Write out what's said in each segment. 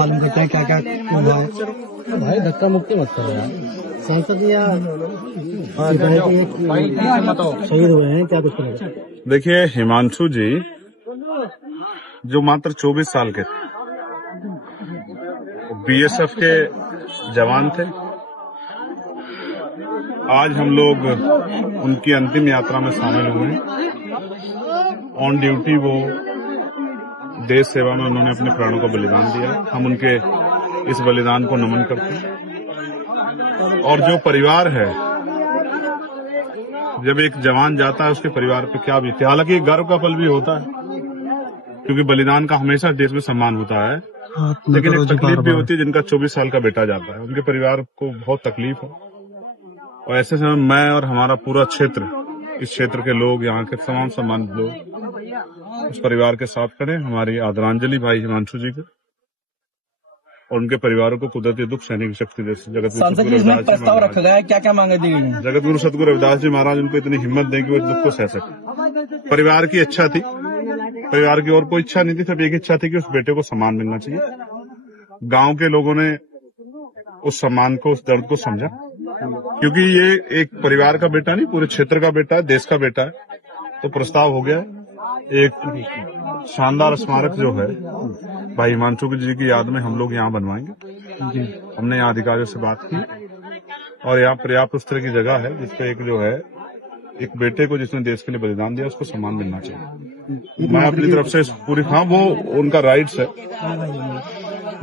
मालूम करते हैं क्या क्या हुआ है। भाई धक्का मुक्की मत करो यार। सांसद या शहीद हुए हैं, क्या कुछ नहीं। देखिए, हिमांशु जी जो मात्र 24 साल के थे, बीएसएफ के जवान थे। आज हम लोग उनकी अंतिम यात्रा में शामिल हुए हैं। ऑन ड्यूटी वो देश सेवा में उन्होंने अपने प्राणों का बलिदान दिया। हम उनके इस बलिदान को नमन करते हैं। और जो परिवार है, जब एक जवान जाता है उसके परिवार पे क्या बीतती है। हालांकि एक गर्व का पल भी होता है, क्योंकि बलिदान का हमेशा देश में सम्मान होता है, लेकिन एक तकलीफ भी होती है जिनका 24 साल का बेटा जाता है। उनके परिवार को बहुत तकलीफ है। और ऐसे समय मैं और हमारा पूरा क्षेत्र, इस क्षेत्र के लोग, यहाँ के तमाम सम्मानित लोग उस परिवार के साथ खड़े। हमारी आदरांजलि भाई हिमांशु जी को और उनके परिवारों को कुदरती दुख सहने की शक्ति दे। प्रस्ताव रखा गया है, क्या क्या मांगे दी गई? जगत गुरु सतगुरु रविदास जी महाराज उनको इतनी हिम्मत दें कि वो दुख को सह सके। परिवार की इच्छा थी, परिवार की और कोई इच्छा नहीं थी, सिर्फ एक इच्छा थी कि उस बेटे को सम्मान मिलना चाहिए। गांव के लोगों ने उस सम्मान को, उस दर्द को समझा, क्योंकि ये एक परिवार का बेटा नहीं, पूरे क्षेत्र का बेटा है, देश का बेटा है। तो प्रस्ताव हो गया। एक शानदार स्मारक जो है भाई हिमांशु जी की याद में हम लोग यहाँ बनवाएंगे। हमने यहाँ अधिकारियों से बात की और यहाँ पर्याप्त उस तरह की जगह है जिसपे एक जो है, एक बेटे को जिसने देश के लिए बलिदान दिया उसको सम्मान मिलना चाहिए। मैं अपनी तरफ से पूरी, हाँ वो उनका राइट्स है।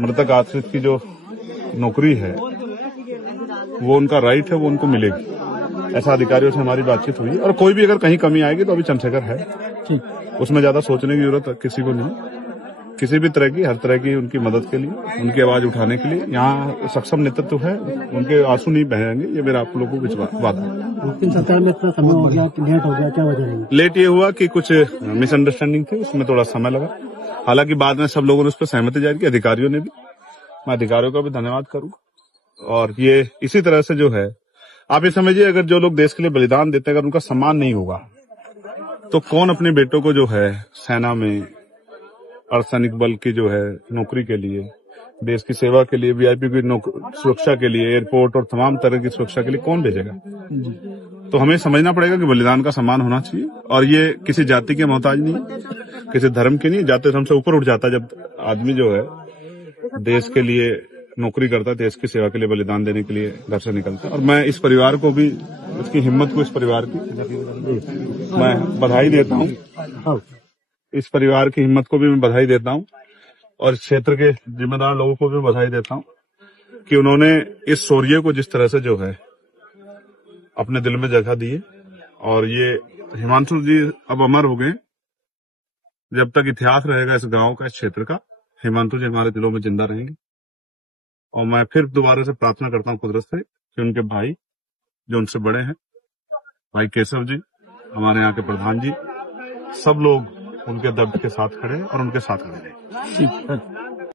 मृतक आश्रित की जो नौकरी है वो उनका राइट है, वो उनको मिलेगी। ऐसा अधिकारियों से हमारी बातचीत हुई। और कोई भी अगर कहीं कमी आएगी तो अभी चंद्रशेखर है, उसमें ज्यादा सोचने की जरूरत किसी को नहीं। किसी भी तरह की, हर तरह की उनकी मदद के लिए, उनकी आवाज उठाने के लिए यहाँ सक्षम नेतृत्व है। उनके आंसू नहीं बहेंगे, ये मेरा आप लोगों को विश्वास बात है। सरकार में इतना समय हो गया, लेट हो गया, क्या वजह है? लेट ये हुआ कि कुछ मिसअंडरस्टैंडिंग थी, उसमें थोड़ा समय लगा। हालांकि बाद में सब लोगों ने उस पर सहमति जाहिर की, अधिकारियों ने भी। मैं अधिकारियों का भी धन्यवाद करूंगा। और ये इसी तरह से जो है, आप ये समझिए, अगर जो लोग देश के लिए बलिदान देते हैं, अगर उनका सम्मान नहीं होगा तो कौन अपने बेटों को जो है सेना में, अर्धसैनिक बल की जो है नौकरी के लिए, देश की सेवा के लिए, वीआईपी की सुरक्षा के लिए, एयरपोर्ट और तमाम तरह की सुरक्षा के लिए कौन भेजेगा? तो हमें समझना पड़ेगा कि बलिदान का सम्मान होना चाहिए। और ये किसी जाति के मोहताज नहीं, किसी धर्म के नहीं। जाति धर्म से ऊपर उठ जाता है जब आदमी जो है देश के लिए नौकरी करता है, देश की सेवा के लिए बलिदान देने के लिए घर से निकलता है। और मैं इस परिवार को भी, उसकी हिम्मत को, इस परिवार की मैं बधाई देता हूँ। इस परिवार की हिम्मत को भी मैं बधाई देता हूँ और क्षेत्र के जिम्मेदार लोगों को भी बधाई देता हूँ कि उन्होंने इस शौर्य को जिस तरह से जो है अपने दिल में जगह दी है। और ये हिमांशु जी अब अमर हो गए। जब तक इतिहास रहेगा इस गांव का, इस क्षेत्र का, हिमांशु जी हमारे दिलों में जिंदा रहेंगे। और मैं फिर दोबारा से प्रार्थना करता हूँ कुदरत से कि उनके भाई जो उनसे बड़े हैं, भाई केशव जी, हमारे यहाँ के प्रधान जी, सब लोग उनके दर्द के साथ खड़े और उनके साथ खड़े।